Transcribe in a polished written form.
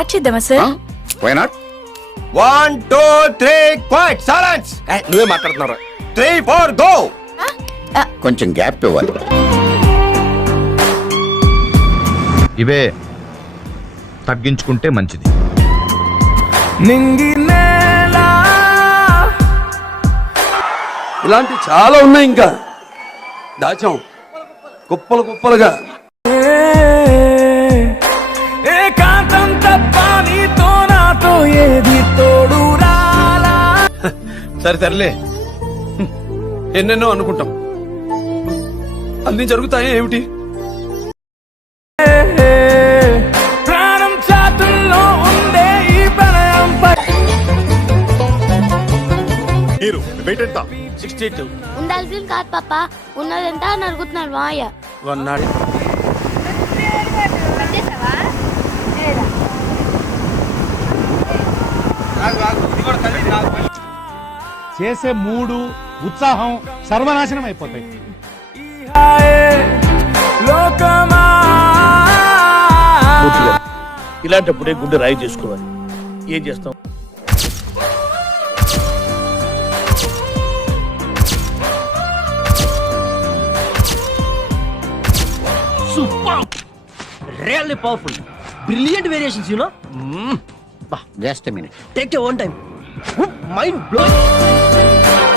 Start చేద్దామా sir? Why not? 1 2 3 quiet silence. నువ్వే మాట్లాడుతున్నారా? 3 4 గో. కొంచెం గ్యాప్ ఇవ్వాలి. ఇవే తగ్గించుకుంటే మంచిది. ఇలాంటి చాలా ఉన్నాయి, ఇంకా దాచాం కుప్పలు కుప్పలుగా. సరే సర్లే, ఎన్నెన్నో అనుకుంటాం, అన్ని జరుగుతాయి ఏమిటి? ఉండాల్సింది కాదు పాప, ఉన్నదంతా నరుగుతున్నాడు మాయ. చేసే మూడు ఉత్సాహం సర్వనాశనం అయిపోతాయి. ఇలాంటప్పుడే గుండె రాయి చేసుకోవాలి. ఏం చేస్తాం? Really powerful, brilliant variations, you know. Just a minute. Take your own time. Mind blowing.